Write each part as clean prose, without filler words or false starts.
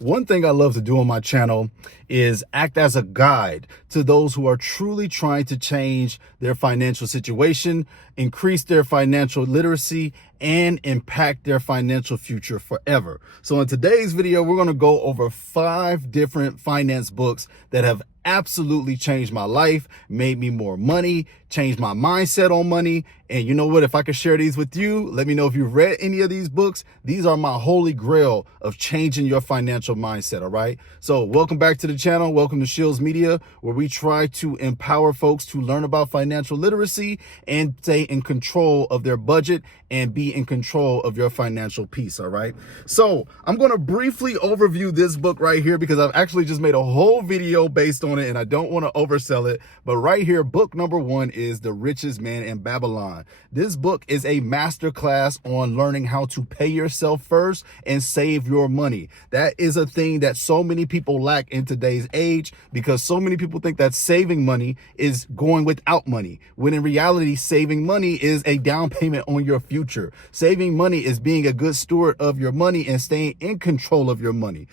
One thing I love to do on my channel is act as a guide to those who are truly trying to change their financial situation, increase their financial literacy, and impact their financial future forever. So in today's video, we're going to go over 5 different finance books that have absolutely changed my life, made me more money, changed my mindset on money. And you know what? If I could share these with you, let me know if you've read any of these books. These are my holy grail of changing your financial mindset. All right. So welcome back to the channel. Welcome to Shields Media, where we try to empower folks to learn about financial literacy and stay in control of their budget and be in control of your financial peace. All right. So I'm going to briefly overview this book right here because I've actually just made a whole video based on it and I don't want to oversell it. But right here, book number 1 is The Richest Man in Babylon. This book is a masterclass on learning how to pay yourself first and save your money. That is a thing that so many people lack in today's age because so many people think that saving money is going without money, when in reality, saving money is a down payment on your future. Saving money is being a good steward of your money and staying in control of your money.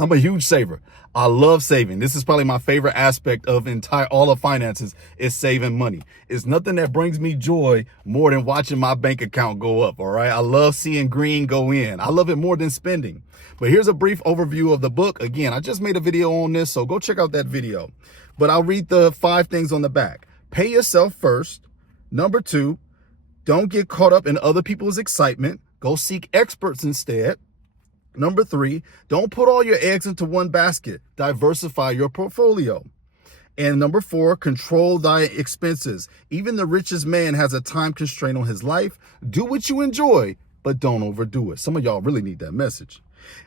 I'm a huge saver. I love saving. This is probably my favorite aspect of all of finances is saving money. It's nothing that brings me joy more than watching my bank account go up. All right. I love seeing green go in. I love it more than spending. But here's a brief overview of the book. Again, I just made a video on this, so go check out that video. But I'll read the 5 things on the back. Pay yourself first. Number 2, don't get caught up in other people's excitement. Go seek experts instead. Number 3, don't put all your eggs into one basket. Diversify your portfolio. And number 4, control thy expenses. Even the richest man has a time constraint on his life. Do what you enjoy, but don't overdo it. Some of y'all really need that message.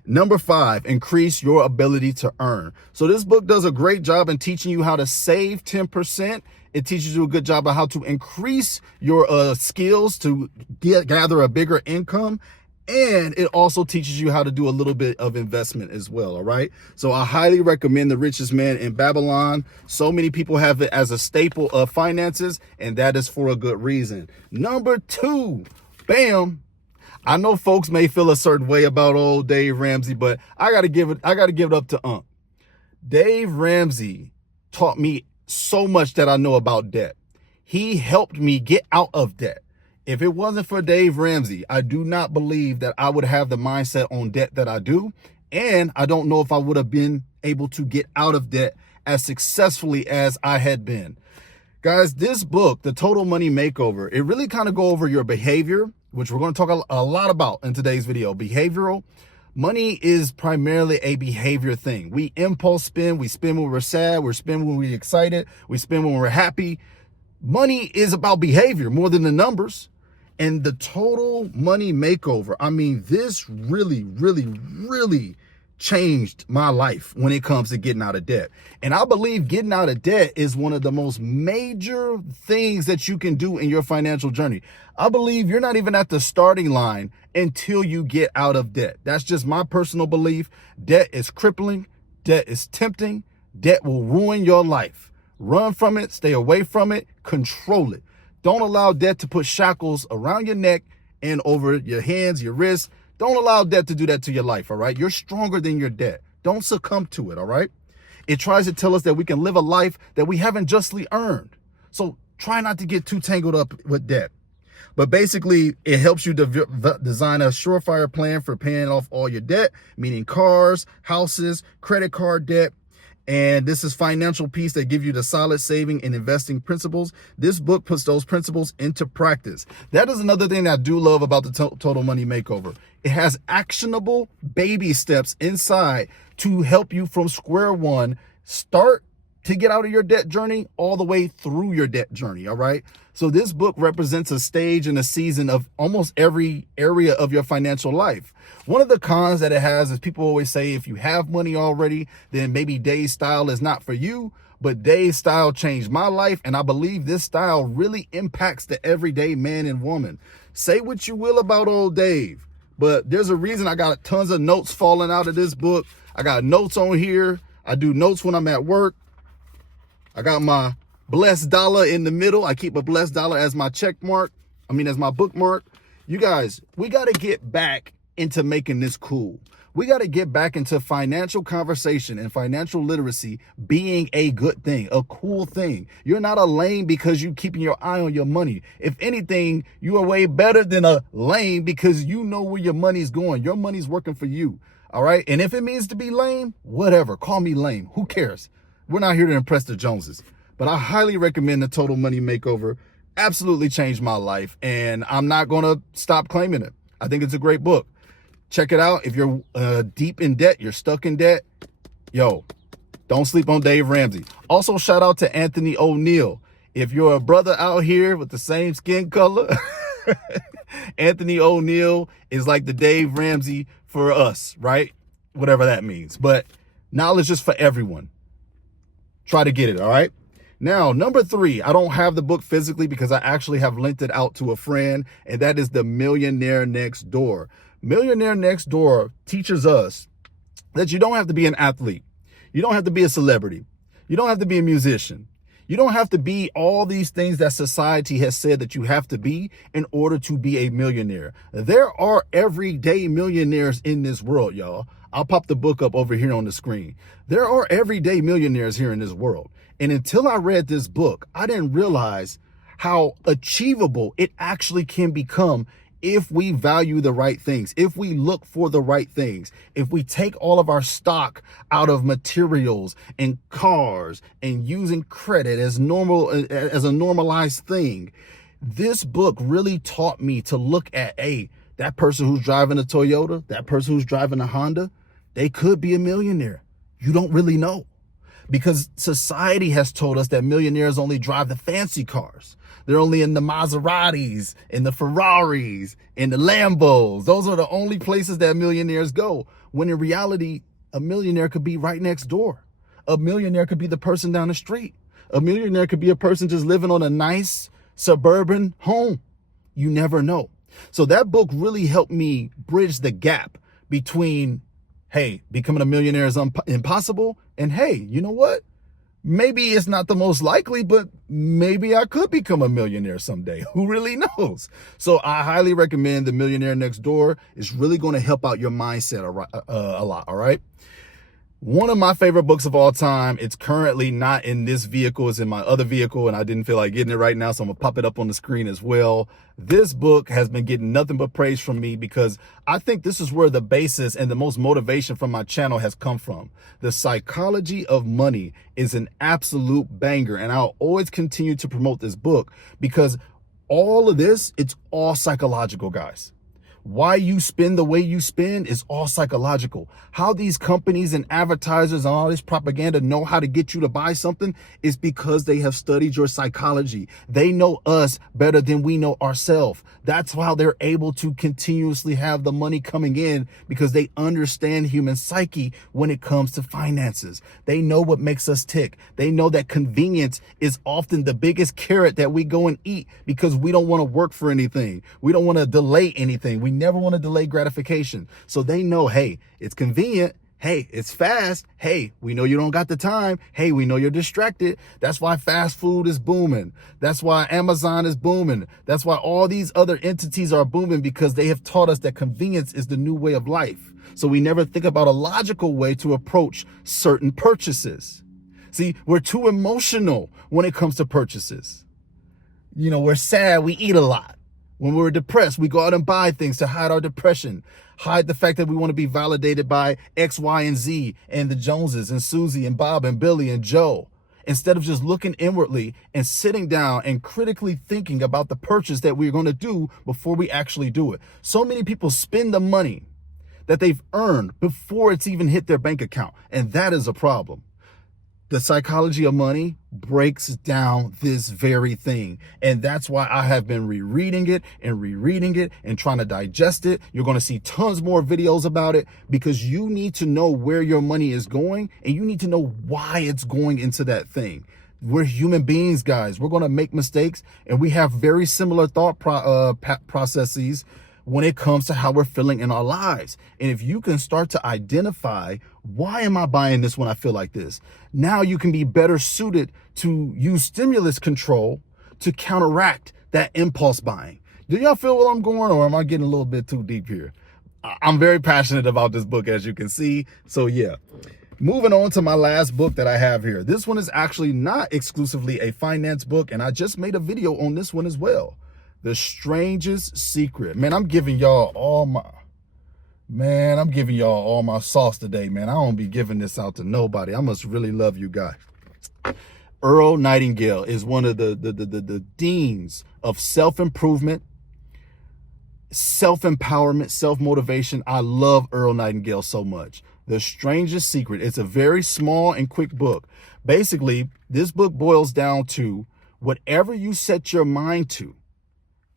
Number 5, increase your ability to earn. So this book does a great job in teaching you how to save 10%. It teaches you a good job of how to increase your skills to gather a bigger income. And it also teaches you how to do a little bit of investment as well. All right. So I highly recommend The Richest Man in Babylon. So many people have it as a staple of finances, and that is for a good reason. Number 2, bam. I know folks may feel a certain way about old Dave Ramsey, but I gotta give it up to Dave Ramsey taught me so much that I know about debt. He helped me get out of debt. If it wasn't for Dave Ramsey, I do not believe that I would have the mindset on debt that I do. And I don't know if I would have been able to get out of debt as successfully as I had been. Guys, this book, The Total Money Makeover, it really kind of go over your behavior, which we're going to talk a lot about in today's video. Behavioral. Money is primarily a behavior thing. We impulse spend. We spend when we're sad. We spend when we're excited. We spend when we're happy. Money is about behavior more than the numbers. And the Total Money Makeover, I mean, this really, really, really changed my life when it comes to getting out of debt. And I believe getting out of debt is one of the most major things that you can do in your financial journey. I believe you're not even at the starting line until you get out of debt. That's just my personal belief. Debt is crippling. Debt is tempting. Debt will ruin your life. Run from it, stay away from it, control it. Don't allow debt to put shackles around your neck and over your hands, your wrists. Don't allow debt to do that to your life, all right? You're stronger than your debt. Don't succumb to it, all right? It tries to tell us that we can live a life that we haven't justly earned. So try not to get too tangled up with debt. But basically, it helps you design a surefire plan for paying off all your debt, meaning cars, houses, credit card debt. And this is financial peace that gives you the solid saving and investing principles. This book puts those principles into practice. That is another thing that I do love about the Total Money Makeover. It has actionable baby steps inside to help you from square one, start to get out of your debt journey all the way through your debt journey. All right. So this book represents a stage and a season of almost every area of your financial life. One of the cons that it has is people always say, if you have money already, then maybe Dave's style is not for you. But Dave's style changed my life. And I believe this style really impacts the everyday man and woman. Say what you will about old Dave, but there's a reason I got tons of notes falling out of this book. I got notes on here. I do notes when I'm at work. I got my blessed dollar in the middle. I keep a blessed dollar as my check mark. As my bookmark. You guys, we got to get back into making this cool. We got to get back into financial conversation and financial literacy being a good thing, a cool thing. You're not a lame because you keeping your eye on your money. If anything, you are way better than a lame because you know where your money's going. Your money's working for you. All right. And if it means to be lame, whatever, call me lame. Who cares? We're not here to impress the Joneses, but I highly recommend the Total Money Makeover. Absolutely changed my life, and I'm not going to stop claiming it. I think it's a great book. Check it out. If you're deep in debt, you're stuck in debt, yo, don't sleep on Dave Ramsey. Also, shout out to Anthony O'Neill. If you're a brother out here with the same skin color, Anthony O'Neill is like the Dave Ramsey for us, right? Whatever that means. But knowledge is for everyone. Try to get it, all right? Now, number 3, I don't have the book physically because I actually have lent it out to a friend, and that is The Millionaire Next Door. Millionaire Next Door teaches us that you don't have to be an athlete. You don't have to be a celebrity. You don't have to be a musician. You don't have to be all these things that society has said that you have to be in order to be a millionaire. There are everyday millionaires in this world, y'all. I'll pop the book up over here on the screen. There are everyday millionaires here in this world. And until I read this book, I didn't realize how achievable it actually can become if we value the right things, if we look for the right things, if we take all of our stock out of materials and cars and using credit as a normalized thing. This book really taught me to look at, that person who's driving a Toyota, that person who's driving a Honda, they could be a millionaire. You don't really know, because society has told us that millionaires only drive the fancy cars. They're only in the Maseratis, in the Ferraris, in the Lambos. Those are the only places that millionaires go. When in reality, a millionaire could be right next door. A millionaire could be the person down the street. A millionaire could be a person just living on a nice suburban home. You never know. So that book really helped me bridge the gap between, hey, becoming a millionaire is impossible, and hey, you know what? Maybe it's not the most likely, but maybe I could become a millionaire someday. Who really knows? So I highly recommend The Millionaire Next Door. It's really going to help out your mindset a lot, all right? One of my favorite books of all time. It's currently not in this vehicle. It's in my other vehicle, and I didn't feel like getting it right now, so I'm going to pop it up on the screen as well. This book has been getting nothing but praise from me because I think this is where the basis and the most motivation from my channel has come from. The Psychology of Money is an absolute banger, and I'll always continue to promote this book because all of this, it's all psychological, guys. Why you spend the way you spend is all psychological. How these companies and advertisers and all this propaganda know how to get you to buy something is because they have studied your psychology. They know us better than we know ourselves. That's how they're able to continuously have the money coming in, because they understand human psyche when it comes to finances. They know what makes us tick. They know that convenience is often the biggest carrot that we go and eat because we don't want to work for anything. We don't want to delay anything. We never want to delay gratification. So they know, hey, it's convenient. Hey, it's fast. Hey, we know you don't got the time. Hey, we know you're distracted. That's why fast food is booming. That's why Amazon is booming. That's why all these other entities are booming, because they have taught us that convenience is the new way of life. So we never think about a logical way to approach certain purchases. See, we're too emotional when it comes to purchases. You know, we're sad, we eat a lot. When we're depressed, we go out and buy things to hide our depression, hide the fact that we want to be validated by X, Y, and Z, and the Joneses, and Susie, and Bob, and Billy, and Joe, instead of just looking inwardly and sitting down and critically thinking about the purchase that we're going to do before we actually do it. So many people spend the money that they've earned before it's even hit their bank account, and that is a problem. The Psychology of Money breaks down this very thing. And that's why I have been rereading it and trying to digest it. You're going to see tons more videos about it, because you need to know where your money is going, and you need to know why it's going into that thing. We're human beings, guys. We're going to make mistakes, and we have very similar thought processes when it comes to how we're feeling in our lives. And if you can start to identify, why am I buying this when I feel like this? Now you can be better suited to use stimulus control to counteract that impulse buying. Do y'all feel where I'm going, or am I getting a little bit too deep here? I'm very passionate about this book, as you can see. So yeah, moving on to my last book that I have here. This one is actually not exclusively a finance book, and I just made a video on this one as well. The Strangest Secret. Man, I'm giving y'all all my sauce today, man. I don't be giving this out to nobody. I must really love you guys. Earl Nightingale is one of the deans of self-improvement, self-empowerment, self-motivation. I love Earl Nightingale so much. The Strangest Secret. It's a very small and quick book. Basically, this book boils down to whatever you set your mind to,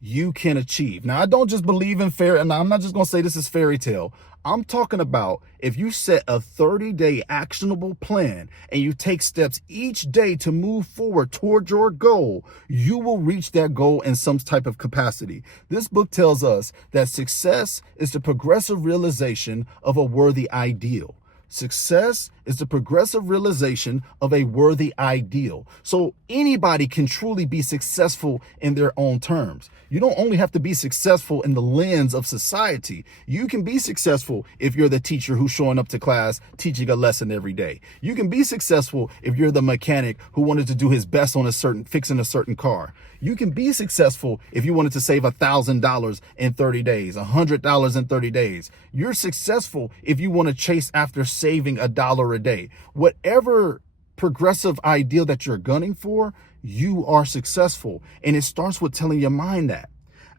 you can achieve. Now, I don't just believe in and I'm not just going to say this is fairy tale. I'm talking about if you set a 30-day actionable plan and you take steps each day to move forward toward your goal, you will reach that goal in some type of capacity. This book tells us that success is the progressive realization of a worthy ideal. Success is the progressive realization of a worthy ideal. So anybody can truly be successful in their own terms. You don't only have to be successful in the lens of society. You can be successful if you're the teacher who's showing up to class, teaching a lesson every day. You can be successful if you're the mechanic who wanted to do his best on fixing a certain car. You can be successful if you wanted to save $1,000 in 30 days, $100 in 30 days. You're successful if you want to chase after saving $1 a day. Whatever progressive ideal that you're gunning for, you are successful. And it starts with telling your mind that.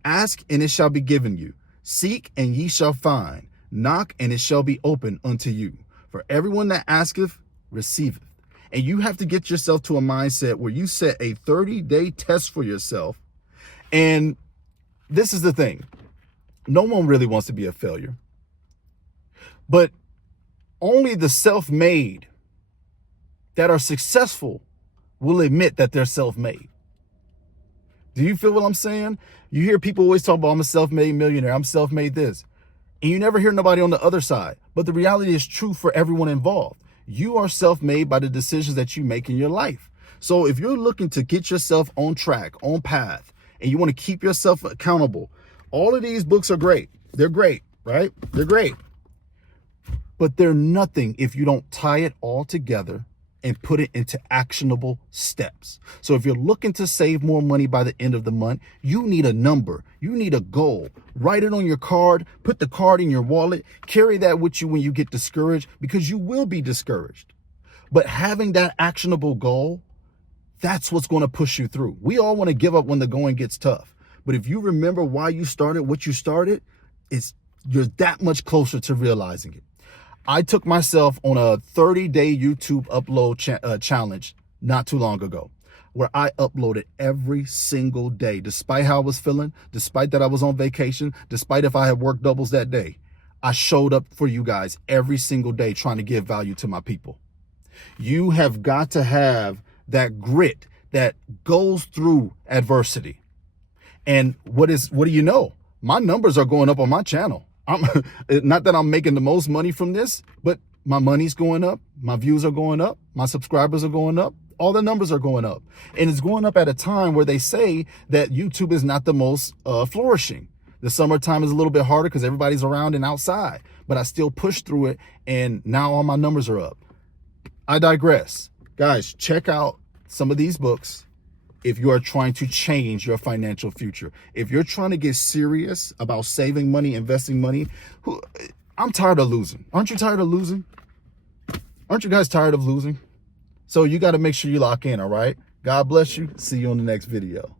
Ask and it shall be given you. Seek and ye shall find. Knock and it shall be opened unto you. For everyone that asketh, receiveth. And you have to get yourself to a mindset where you set a 30-day test for yourself. And this is the thing. No one really wants to be a failure. But only the self-made that are successful will admit that they're self-made. Do you feel what I'm saying? You hear people always talk about, I'm a self-made millionaire, I'm self-made this. And you never hear nobody on the other side. But the reality is true for everyone involved. You are self-made by the decisions that you make in your life. So if you're looking to get yourself on track, on path, and you want to keep yourself accountable, all of these books are great. They're great, right? They're great. But they're nothing if you don't tie it all together and put it into actionable steps. So if you're looking to save more money by the end of the month, you need a number. You need a goal. Write it on your card. Put the card in your wallet. Carry that with you when you get discouraged, because you will be discouraged. But having that actionable goal, that's what's going to push you through. We all want to give up when the going gets tough. But if you remember why you started what you started, you're that much closer to realizing it. I took myself on a 30-day YouTube upload challenge not too long ago, where I uploaded every single day, despite how I was feeling, despite that I was on vacation, despite if I had worked doubles that day. I showed up for you guys every single day trying to give value to my people. You have got to have that grit that goes through adversity. And what do you know? My numbers are going up on my channel. Not that I'm making the most money from this, but my money's going up, my views are going up, my subscribers are going up, all the numbers are going up. And it's going up at a time where they say that YouTube is not the most flourishing. The summertime is a little bit harder because everybody's around and outside, but I still push through it, and now all my numbers are up. I digress. Guys, check out some of these books. If you are trying to change your financial future, if you're trying to get serious about saving money, investing money, I'm tired of losing. Aren't you tired of losing? Aren't you guys tired of losing? So you got to make sure you lock in, all right? God bless you. See you on the next video.